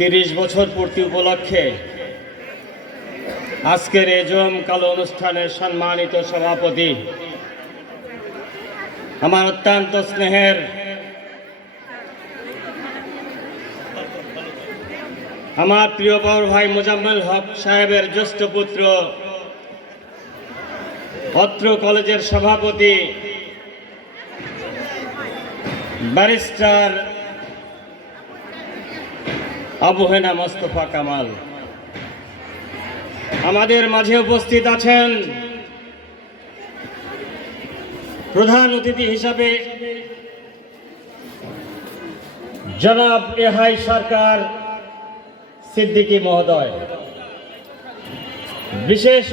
তিরিশ বছর পূর্তি উপলক্ষে আজকের এই জম কালো অনুষ্ঠানের সম্মানিত সভাপতি, আমার অত্যন্ত স্নেহের আমার প্রিয় বড় ভাই মোজাম্মেল হক সাহেবের জ্যেষ্ঠ পুত্র, অত্র কলেজের সভাপতি, ব্যারিস্টার আবু হেনা মোস্তফা কামাল। আমাদের মাঝে উপস্থিত আছেন প্রধান অতিথি হিসাবে জনাব এহাই সরকার সিদ্দিকী মহোদয়। বিশেষ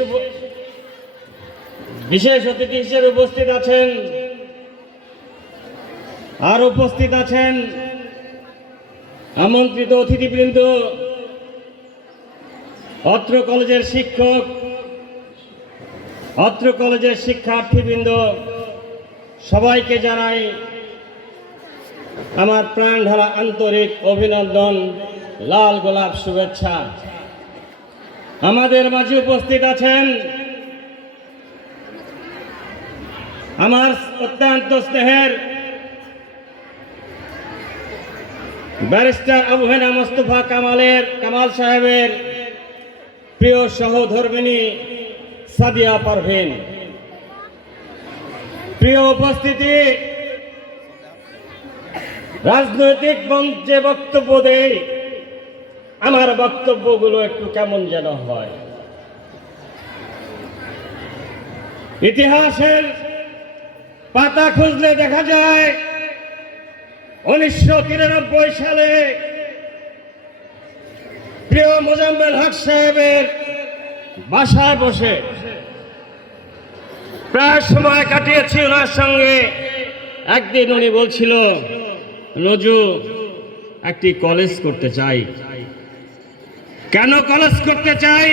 বিশেষ অতিথি হিসেবে উপস্থিত আছেন। আর উপস্থিত আছেন আমন্ত্রিত অতিথিবৃন্দ, অত্র কলেজের শিক্ষক, অত্র কলেজের শিক্ষার্থীবৃন্দ, সবাইকে জানাই আমার প্রাণ আন্তরিক অভিনন্দন, লাল গোলাপ শুভেচ্ছা। আমাদের মাঝে উপস্থিত আছেন আমার অত্যন্ত স্নেহের ব্যারিস্টার আবু হেনা মোস্তফা কামালের, কামাল সাহেবের প্রিয় সহধর্মিনী সাদিয়া পারভিন। প্রিয় উপস্থিতি, রাজনৈতিক মঞ্চে বক্তব্য দেই। আমার বক্তব্যগুলো একটু কেমন যেন হয়। ইতিহাসের পাতা খুঁজলে দেখা যায় উনিশশো তিরানব্বই সালে প্রিয় মোজাম্মেল হক সাহেবের বাসায় বসে প্রায় সময় কাটিয়েছি ওনার সঙ্গে। একদিন উনি বলছিল, নজু, একটি কলেজ করতে চাই। কেন কলেজ করতে চাই?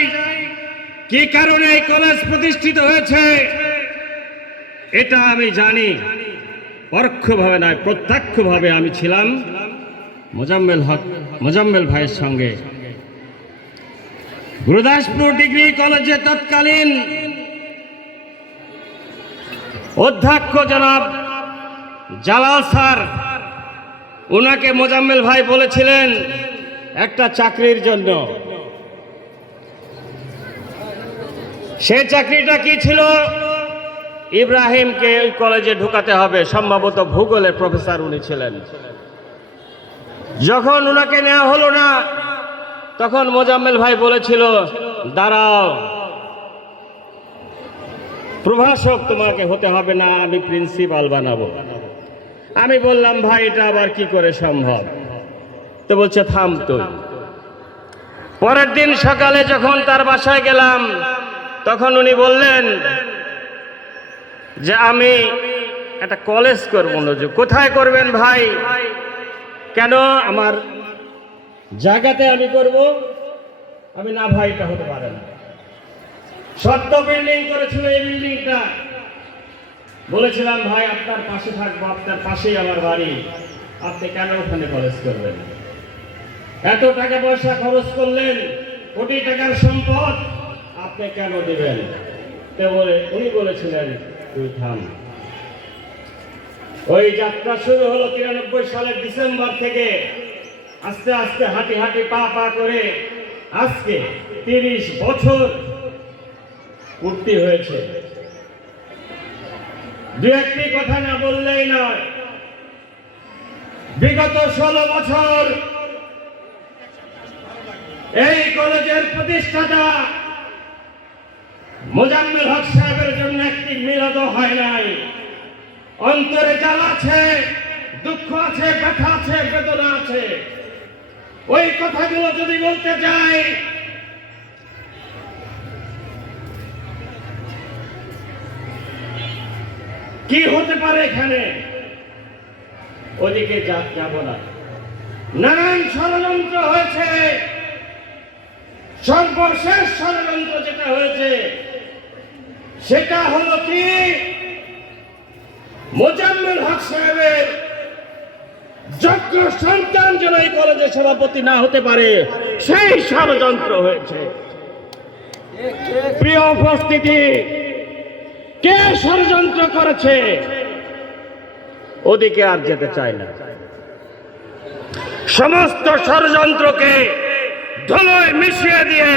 কি কারণে এই কলেজ প্রতিষ্ঠিত হয়েছে? এটা আমি জানি। পরোক্ষভাবে নয়, প্রত্যক্ষভাবে আমি ছিলাম মোজাম্মেল হক, মোজাম্মেল ভাইয়ের সঙ্গে। গুরুদাসপুর ডিগ্রি কলেজে তৎকালীন অধ্যক্ষ জনাব জালাল স্যার ওনাকে মোজাম্মেল ভাই বলেছিলেন, একটা চাকরির জন্য। সে চাকরিটা কি ছিল? ইব্রাহিমকে ওই কলেজে ঢুকাতে হবে। সম্ভবত ভূগোলের প্রফেসর উনি ছিলেন। যখন ওনাকে নেওয়া হলো না, তখন মোজাম্মেল ভাই বলেছিল, দাঁড়াও, প্রভাষক তোমাকে হতে হবে না, আমি প্রিন্সিপাল বানাবো। আমি বললাম, ভাই, এটা আবার কি করে সম্ভব? তো বলছে, থাম তুই। পরের দিন সকালে যখন তার বাসায় গেলাম, তখন উনি বললেন যে আমি একটা কলেজ করব নজু। কোথায় করবেন ভাই? কেন আমার জায়গাতে আমি করব? আমি না ভাই, এটা হতে পারে না। সত্য বিল্ডিং করেছিল এই বিল্ডিংটা বলেছিলাম, ভাই, আপনার পাশে থাকব, আপনার পাশেই আমার বাড়ি। আপনি কেন ওখানে কলেজ করবেন? এত টাকা পয়সা খরচ করলেন, কোটি টাকার সম্পদ, আপনি কেন দেবেন? তে বলে, উনি বলেছিলেন থাম ওই যাত্রা শুরু হলো তিরানব্বই সালের ডিসেম্বর থেকে। আস্তে আস্তে হাঁটি হাঁটি পা পা করে আজকে তিরিশ বছর পূর্তি হয়েছে। দু একটি কথা না বললেই নয়। বিগত ষোলো বছর এই কলেজের প্রতিষ্ঠাতা মোজাম্মেল হক সাহেবের জন্য একটি মিলদ হয় নাই। অন্তরে জ্বালা আছে, দুঃখ আছে, ব্যথা আছে, বেদনা আছে। ওই কথাগুলো যদি বলতে যাই, কি হতে পারে এখানে? ওদিকে যাব না। নানান ষড়যন্ত্র হয়েছে। সর্বশেষ ষড়যন্ত্র যেটা হয়েছে সেটা হলো কি? মোজাম্মেল হক সাহেবের যোগ্য সন্তান যেন এই কলেজে সভাপতি না হতে পারে, সেই ষড়যন্ত্র হয়েছে। প্রিয় উপস্থিতি, কে ষড়যন্ত্র করেছে? ওদিকে আর যেতে চায় না। সমস্ত ষড়যন্ত্রকে ধুলোয় মিশিয়ে দিয়ে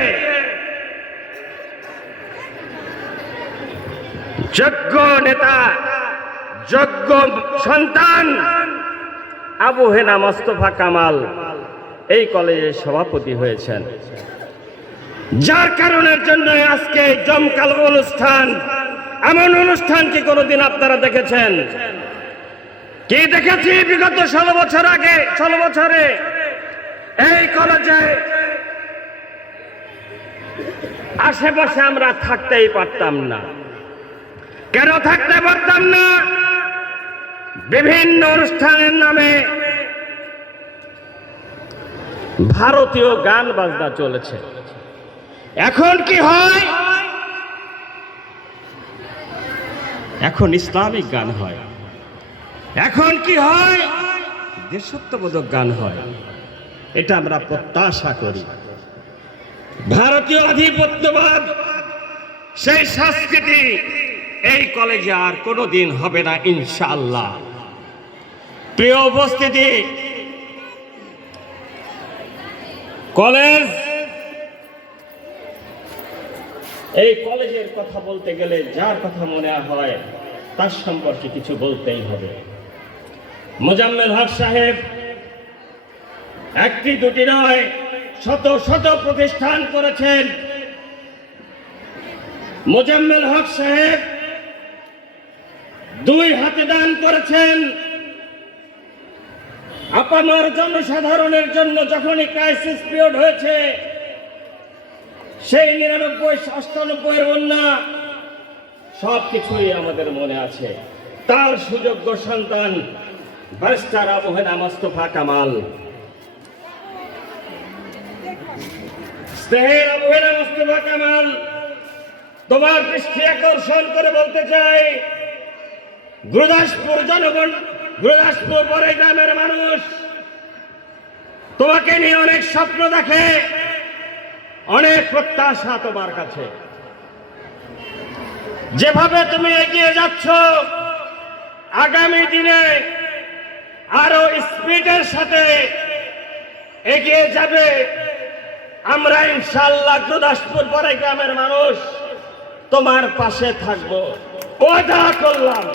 যোগ্য নেতা, যোগ্য সন্তান, আবু হেনা মোস্তফা কামাল এই কলেজের সভাপতি হয়েছেন। যার কারণের জন্য আজকে জমকাল অনুষ্ঠান, এমন অনুষ্ঠান কি কোনোদিন আপনারা দেখেছেন? কি দেখেছি বিগত ষোলো বছর আগে, ষোলো বছরে? এই কলেজে আশেপাশে আমরা থাকতেই পারতাম না। কেন থাকতে পারতাম না? বিভিন্ন অনুষ্ঠানের নামে ভারতীয় গান বাজনা চলেছে। এখন কি হয়? এখন ইসলামিক গান হয়। এখন কি হয়? দেশত্ববোধক গান হয়। এটা আমরা প্রত্যাশা করি। ভারতীয় আধিপত্যবাদ, সেই সংস্কৃতি এই কলেজে আর কোনোদিন হবে না, ইনশাআল্লাহ। প্রিয় উপস্থিতি, কলেজ, এই কলেজের কথা বলতে গেলে যার কথা মনে হয়, তার সম্পর্কে কিছু বলতেই হবে। মোজাম্মেল হক সাহেব, একটি দুটি নয়, শত শত প্রতিষ্ঠান করেছেন। মোজাম্মেল হক সাহেব দুই হাতে দান করেছেন। আপামার জনসাধারণের জন্য যখনই ক্রাইসিস পিরিয়ড হয়েছে, সেই নিরানব্বই অষ্টানব্বই এর বন্যা সব কিছুই আমাদের মনে আছে। তার সুযোগ্য সন্তান ব্যারিস্টার আবু হেনা মোস্তফা কামাল। স্নেহের আবু হেনা মোস্তফা কামাল, তোমার দৃষ্টি আকর্ষণ করে বলতে চাই গুরুদাসপুর জনগণ, গুরুদাসপুর পরে গ্রামের মানুষ, তোমাকে নিয়ে অনেক স্বপ্ন দেখে, অনেক প্রত্যাশা তোমার কাছে। যেভাবে তুমি এগিয়ে যাচ্ছ, আগামী দিনে আরও স্পিডের সাথে এগিয়ে যাবে। আমরা ইনশাল্লাহ গুরুদাসপুর পরে গ্রামের মানুষ তোমার পাশে থাকব। ওয়াদা করলাম।